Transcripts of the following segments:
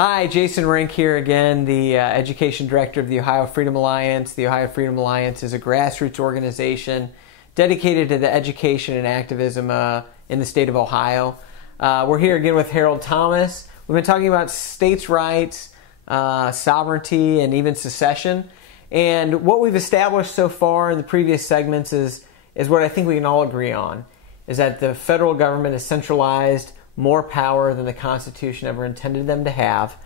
Hi, Jason Rink here again, the Education Director of the Ohio Freedom Alliance. The Ohio Freedom Alliance is a grassroots organization dedicated to the education and activism in the state of Ohio. We're here again with Harold Thomas. We've been talking about states' rights, sovereignty, and even secession. And what we've established so far in the previous segments is what I think we can all agree on, is that the federal government is centralized more power than the Constitution ever intended them to have.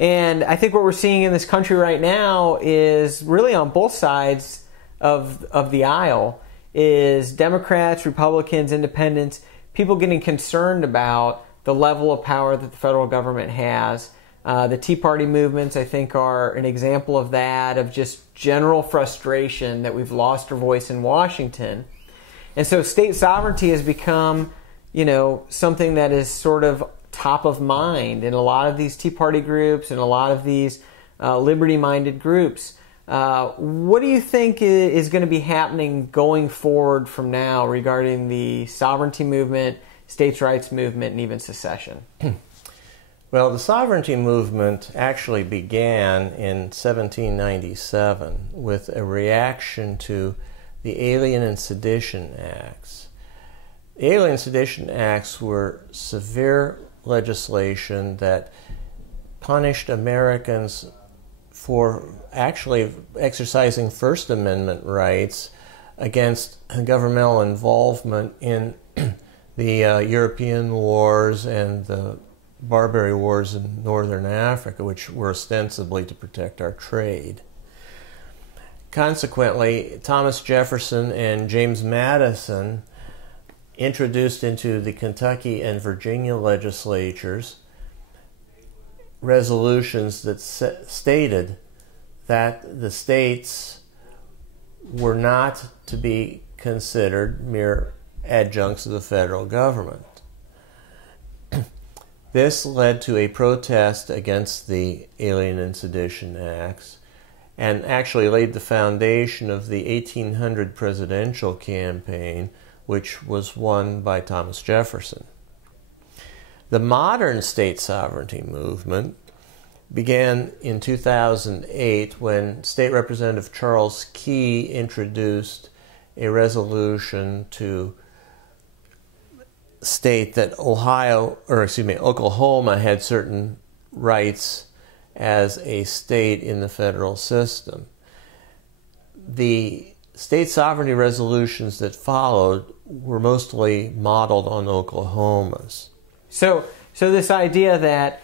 And I think what we're seeing in this country right now is really on both sides of the aisle, is Democrats, Republicans, Independents, people getting concerned about the level of power that the federal government has. The Tea Party movements, I think, are an example of that, of just general frustration that we've lost our voice in Washington. And so state sovereignty has become, something that is sort of top of mind in a lot of these Tea Party groups and a lot of these liberty-minded groups. What do you think is going to be happening going forward from now regarding the sovereignty movement, states' rights movement, and even secession? Well, the sovereignty movement actually began in 1797 with a reaction to the Alien and Sedition Acts. The Alien and Sedition Acts were severe legislation that punished Americans for actually exercising First Amendment rights against governmental involvement in the European wars and the Barbary Wars in Northern Africa, which were ostensibly to protect our trade. Consequently, Thomas Jefferson and James Madison introduced into the Kentucky and Virginia legislatures resolutions that stated that the states were not to be considered mere adjuncts of the federal government. This led to a protest against the Alien and Sedition Acts and actually laid the foundation of the 1800 presidential campaign, which was won by Thomas Jefferson. The modern state sovereignty movement began in 2008 when State Representative Charles Key introduced a resolution to state that Oklahoma had certain rights as a state in the federal system. The state sovereignty resolutions that followed were mostly modeled on Oklahoma's. So this idea that,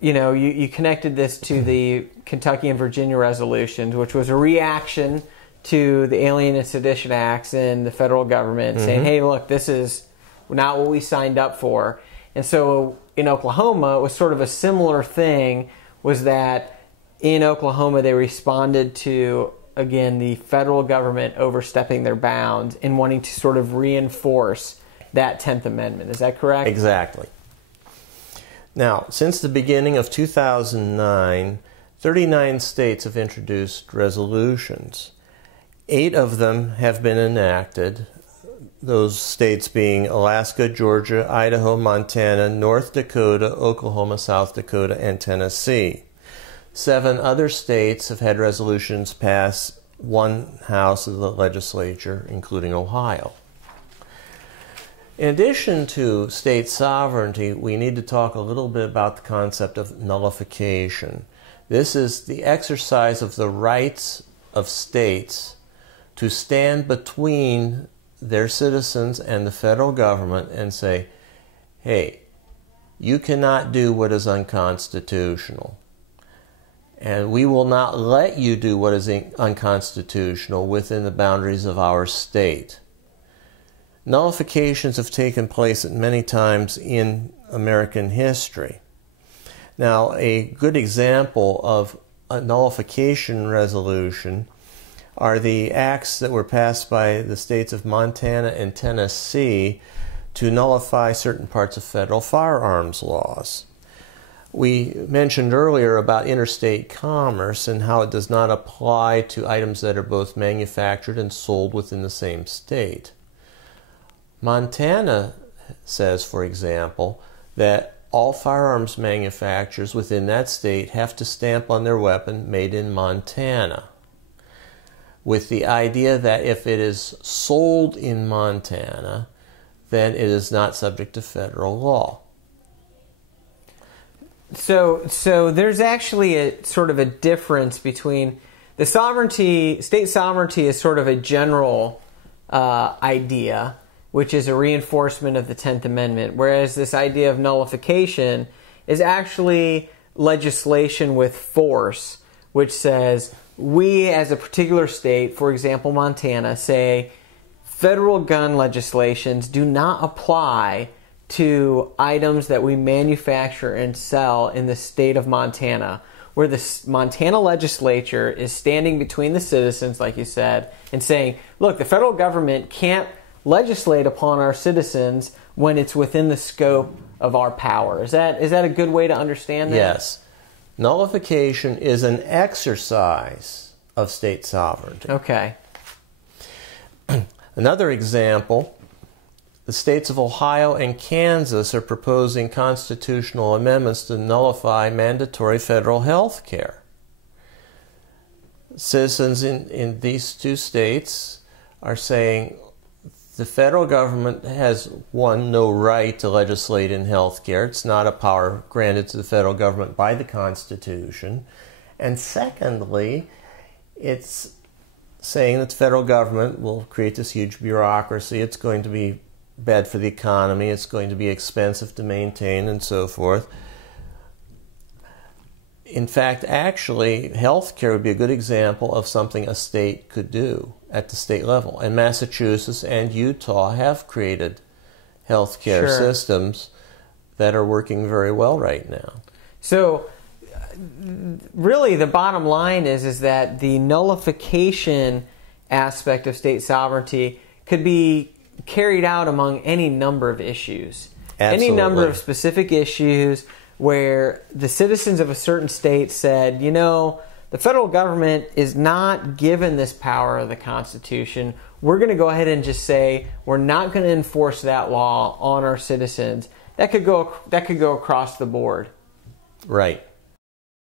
you connected this to the Kentucky and Virginia resolutions, which was a reaction to the Alien and Sedition Acts and the federal government saying, hey, look, this is not what we signed up for. And so in Oklahoma, it was sort of a similar thing, was that in Oklahoma they responded to, again, the federal government overstepping their bounds and wanting to sort of reinforce that 10th Amendment. Is that correct? Exactly. Now, since the beginning of 2009, 39 states have introduced resolutions. 8 of them have been enacted, those states being Alaska, Georgia, Idaho, Montana, North Dakota, Oklahoma, South Dakota, and Tennessee. 7 other states have had resolutions pass one house of the legislature, including Ohio. In addition to state sovereignty, we need to talk a little bit about the concept of nullification. This is the exercise of the rights of states to stand between their citizens and the federal government and say, hey, you cannot do what is unconstitutional. And we will not let you do what is unconstitutional within the boundaries of our state. Nullifications have taken place at many times in American history. Now, a good example of a nullification resolution are the acts that were passed by the states of Montana and Tennessee to nullify certain parts of federal firearms laws. We mentioned earlier about interstate commerce and how it does not apply to items that are both manufactured and sold within the same state. Montana says, for example, that all firearms manufacturers within that state have to stamp on their weapon "Made in Montana," with the idea that if it is sold in Montana, then it is not subject to federal law. So there's actually a sort of a difference between the sovereignty. State sovereignty is sort of a general idea, which is a reinforcement of the 10th Amendment, whereas this idea of nullification is actually legislation with force, which says we as a particular state, for example Montana, say federal gun legislations do not apply to items that we manufacture and sell in the state of Montana, where the Montana legislature is standing between the citizens, like you said, and saying, look, the federal government can't legislate upon our citizens when it's within the scope of our power. Is that a good way to understand that? Yes. Nullification is an exercise of state sovereignty. Okay. Another example, the states of Ohio and Kansas are proposing constitutional amendments to nullify mandatory federal health care. Citizens in these two states are saying the federal government has, one, no right to legislate in health care. It's not a power granted to the federal government by the Constitution. And secondly, it's saying that the federal government will create this huge bureaucracy. It's going to be bad for the economy. It's going to be expensive to maintain and so forth. In fact, actually, health care would be a good example of something a state could do at the state level. And Massachusetts and Utah have created health care systems that are working very well right now. So really the bottom line is that the nullification aspect of state sovereignty could be carried out among any number of issues. Absolutely. Any number of specific issues where the citizens of a certain state said, you know, the federal government is not given this power of the Constitution. We're going to go ahead and just say we're not going to enforce that law on our citizens. That could go across the board. Right.